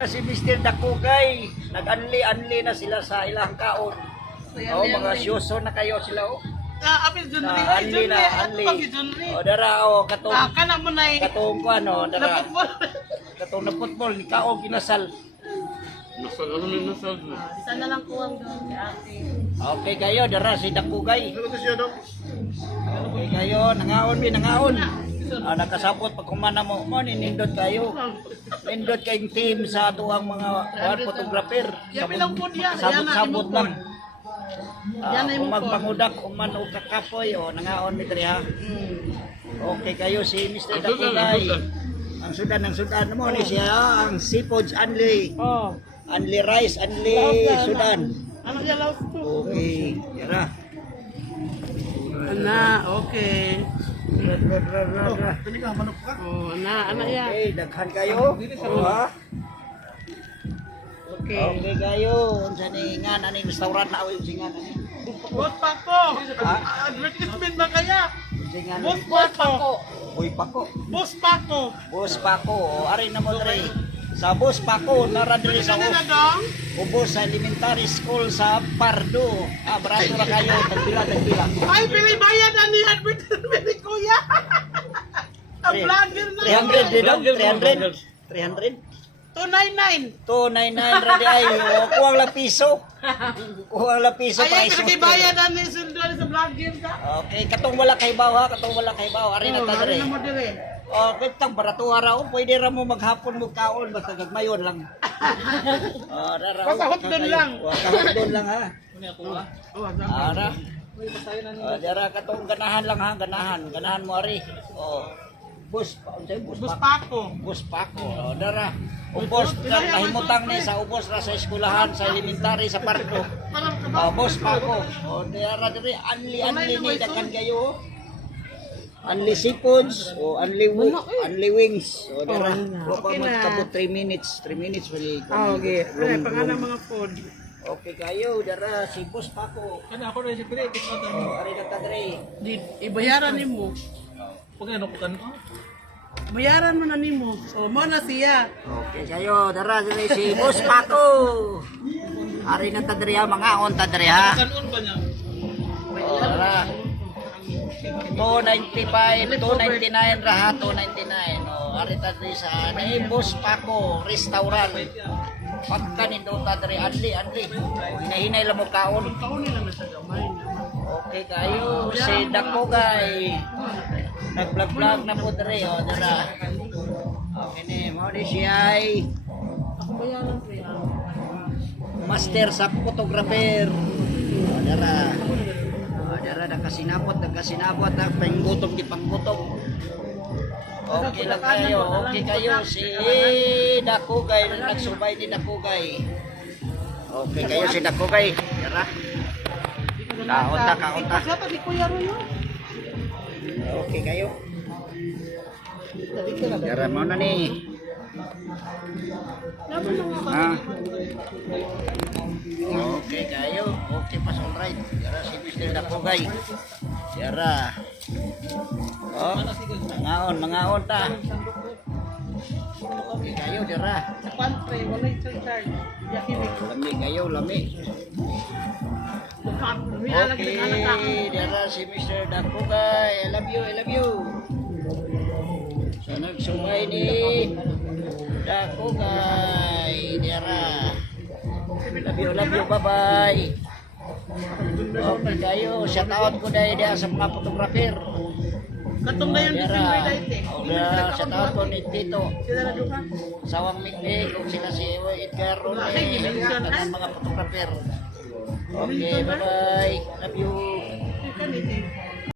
Si Mr. Dakugay, nag-anli-anli na sila sa ilang kaon. Oh, mga syuso na kayo sila oh. Apil Junri, Anli na, anli. O dara o katong kana mo nay. katong ko ano, dara. Naputbol. Katong na football ni kaon kinasal. Isa na lang kuwang doon si ate. Okay kayo, dara si Dakugay. Okay kayo, nangaon. Nakasabot pag kumana mo nindot kayo. Nindot kayong team sa tuwang mga photographer. Sabot lang. Kung magpangudak, kung man o kakapoy, o nangaon mi diri ha. Okay kayo si Mr. Dakugay. Ang Sudan mo ni siya, ang seafoods Anli. Oh. Anli rice, Anli Sudan. Ano siya laos to? Okay, yara. Ana, okay. Oh, ana ya. okay, daghan kayo. Ha? Okay. Okay kayo. Unsa ni nga ani restaurant na awil singan ani? Boss Paco. Advertisement ba kaya? Singan. Boss Paco. Boy Paco. Boss Paco. Boss Paco. O ari na mo dre. Sa Boss Paco nara diri sa ubos sa elementary school sa Pardo. Barato ra kayo tagpila. Ay, pili bayad ani advertisement ni Kuya. Ang vlogger na. 300 din daw, 300. 299. 299 ra di ay. Kuwang la piso. Kuwang la piso Ay, price. pili bayad ani sundo sa vlogger ka. Okay, katong wala kay baw ha, katong wala kay baw. Ari na ta dre. Ano mo dire? Okay, tang barato ara o pwede ra mo maghapon mo kaon basta gagmayon lang. Rara. Basta hotdon lang. Hotdon lang ha. Oh, Ara. Dara katong ganahan lang ha, ganahan mo ari. Oh. Bus Paco. Bus Paco. Dara. Ubos kahimutang ni sa ubos ra sa eskwelahan sa elementary sa Pardo. Bus Paco. Dara diri anli ni dakan kayo. Anli seafoods o anli wings. O dara. Okay na. 3 minutes wali. Okay. Ay, pangalan mga food. Okay kayo, dara si Bus Paco. Kana ako rin si Pire, Ari na ta diri. Ibayaran nimo. Pagano ko kan? Bayaran mo na nimo. So mo na siya. Okay kayo, dara diri si Bus Paco. Ari na ta diri ha, mga on ta diri ha. Kanon ba niya? Dara. 295, 299 ra ha, 299. Ari ta diri sa Bus Paco restaurant. Pagka nindo ta diri anli. Hinahinay lang mo kaon. Kaon nila na sa gamay. Okay kayo, si Dakugay. Nag-vlog na po diri o dira. Okay ni, mo di siya ay Bayaran ko yan. master sa photographer. O dira. Dira nagkasinabot na panggutom di panggutom. Okay lang kayo, si Dakugay, nagsubay ni Dakugay. Okay kayo si Dakugay, dira. Kaunta. Sa di Kuya Royo. Okay kayo. Dira mo na ni. Okay kayo. Okay pas alright. Dira si Mr. Dakugay. Dira. Oh, mangaon ta. Okay kayo dira. Sa pantry, wala charge. Yakinig. Lami. Okay, dira si Mr. Dakugay. I love you. So nagsumay ni Dakugay. Dira. Love you, bye-bye. Okay kayo, shout out ko dahil dia sa mga photographer. Katong ngayon December dahil Shout out ko ni Tito. Sila na duka. Sawang Mikmi, kung sila si Edgar Rone, ang mga photographer. Okay, bye-bye. Love you. Kaniti.